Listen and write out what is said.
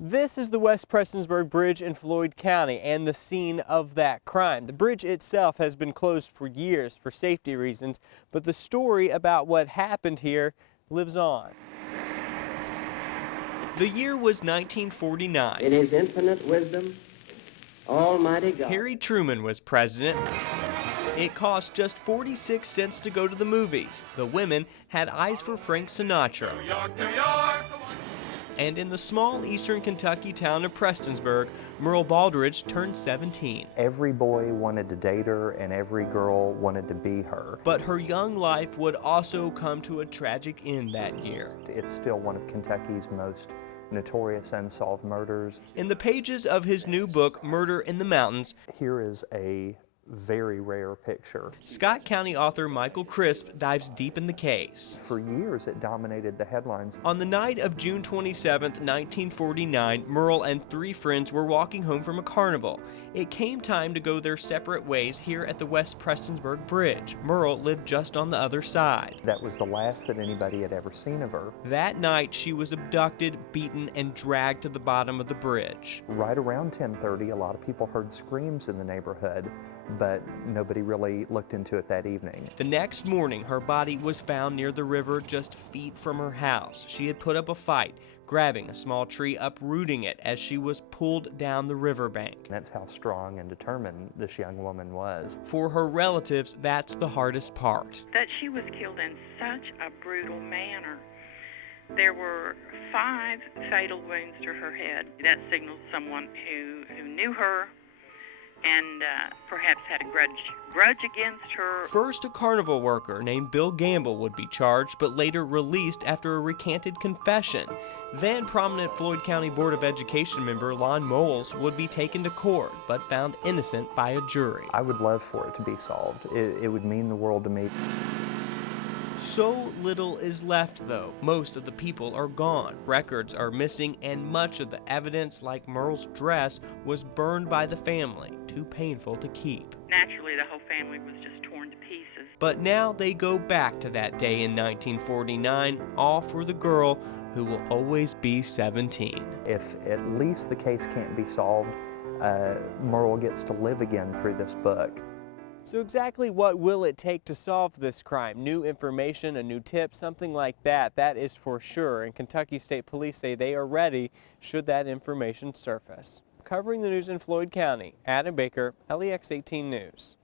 This is the West Prestonsburg Bridge in Floyd County and the scene of that crime. The bridge itself has been closed for years for safety reasons, but the story about what happened here lives on. The year was 1949. In his infinite wisdom, Almighty God. Harry Truman was president. It cost just 46 cents to go to the movies. The women had eyes for Frank Sinatra. New York, New York. And in the small eastern Kentucky town of Prestonsburg, Muriel Baldridge turned 17. Every boy wanted to date her and every girl wanted to be her. But her young life would also come to a tragic end that year. It's still one of Kentucky's most notorious unsolved murders. In the pages of his new book, Murder in the Mountains, here is a very rare picture. Scott County author Michael Crisp dives deep in the case. For years, it dominated the headlines. On the night of June 27, 1949, Muriel and three friends were walking home from a carnival. It came time to go their separate ways here at the West Prestonsburg Bridge. Muriel lived just on the other side. That was the last that anybody had ever seen of her. That night, she was abducted, beaten, and dragged to the bottom of the bridge. Right around 10:30, a lot of people heard screams in the neighborhood, but nobody really looked into it that evening. The next morning, her body was found near the river just feet from her house. She had put up a fight, grabbing a small tree, uprooting it as she was pulled down the riverbank. That's how strong and determined this young woman was. For her relatives, that's the hardest part. That she was killed in such a brutal manner. There were 5 fatal wounds to her head. That signaled someone who knew her and perhaps had a grudge against her. First, a carnival worker named Bill Gamble would be charged, but later released after a recanted confession. Then prominent Floyd County Board of Education member Lon Moles would be taken to court, but found innocent by a jury. I would love for it to be solved. It would mean the world to me. So little is left, though. Most of the people are gone. Records are missing, and much of the evidence, like Muriel's dress, was burned by the family. Too painful to keep. Naturally, the whole family was just torn to pieces. But now they go back to that day in 1949, all for the girl who will always be 17. If at least the case can't be solved, Muriel gets to live again through this book. So exactly what will it take to solve this crime? New information, a new tip, something like that, that is for sure. And Kentucky State Police say they are ready should that information surface. Covering the news in Floyd County, Adam Baker, LEX 18 News.